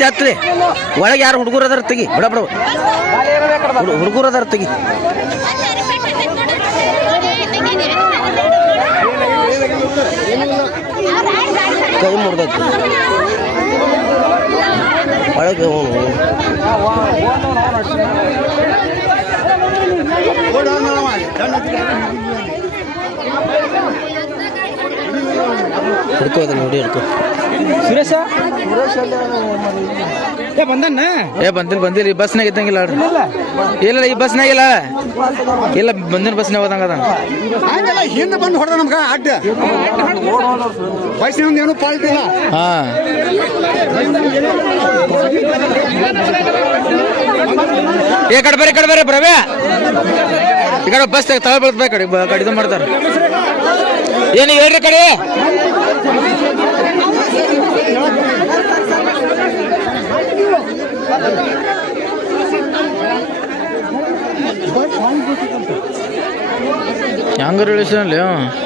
ಎತ್ತಲಿ ಒಳಗೆ ಯಾರು ಹುಡುಗರು ಅದಾರ ತೆಗಿ ಬಿಡ ಬಿಡ ಹುಡುಗರು ಅದಾರ ತೆಗಿ ಕೈ ಮುರ್ದೈತಿ ಒಳಗೆ ಹಿಡ್ಕೋ ಅದನ್ನ ನೋಡಿ ಹಿಡ್ಕೋ ಸುರೇಶ ಬಂದನ್ನ ಬಂದಿಲ್ಲ ಈ ಬಸ್ನಾಗ ಇದ್ದಂಗಿಲ್ಲ ಇಲ್ಲ ಈ ಬಸ್ನಾಗಿಲ್ಲ ಇಲ್ಲ ಬಂದಿನ ಬಸ್ನಾಗ ಹೋದಂಗ ಅದ ಹಿಂದೆ ಬಂದು ಹೊಡೆದ ನಮ್ಗ ಅಡ್ಡ ವಯಸ್ಸಿನ ಏನು ಪಾಲ್ಟ್ ಇಲ್ಲ ಹಾ ಈ ಕಡೆ ಬರ್ರಿ ಬ್ರವ್ಯ ಈ ಕಡೆ ಬಸ್ ತಳ ಬೀಳ್ತ ಕಡೆ ಇದು ಮಾಡ್ತಾರ ಏನು ಹೇಳ್ರಿ ಕಡೆ ಹೆಂಗ ರಿಲೇಷನ್ ಅಲ್ಲಿ